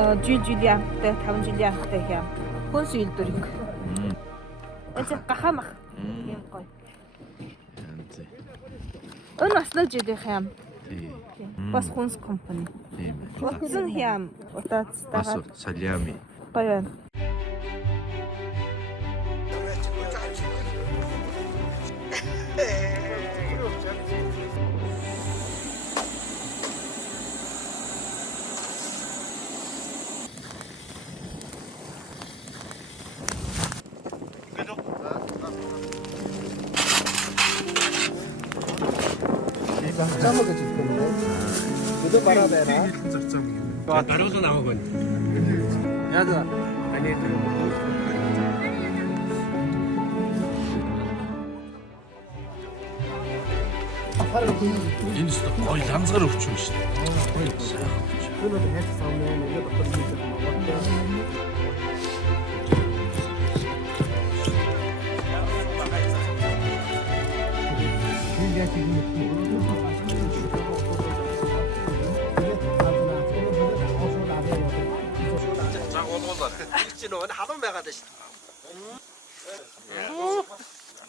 жилиантай 5 жилиантай хям. Хөнс үйлдвэрийг. Эцэг гахамах. Юм гоё. Өн аснал жилийн хям. Бас хөнс компани. Тийм. Утсан хям. Утаацтайгаар. Салями. Гоё байна. Цамаг гэж хэлдэг юм байна. Өдөө бараа байна. зарцам юм. 가로도 나오건. Яг 아니 Энэ ч гоё янзгаар өвчөн шүү дээ. өнөөдөр хайц савны нэг доктор хэлсэн. 자 오늘은 일진은 하던 배가 되시.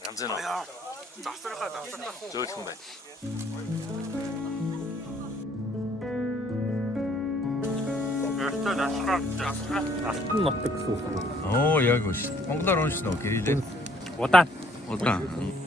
янзын. 야, 낯설까. Зөөлхөн байна. Өөртөө 낯설까. Нутаг гэсэн үг. Оо яг үш. Монголоор уншна уу гэрэлээ. Удаан. Удаан.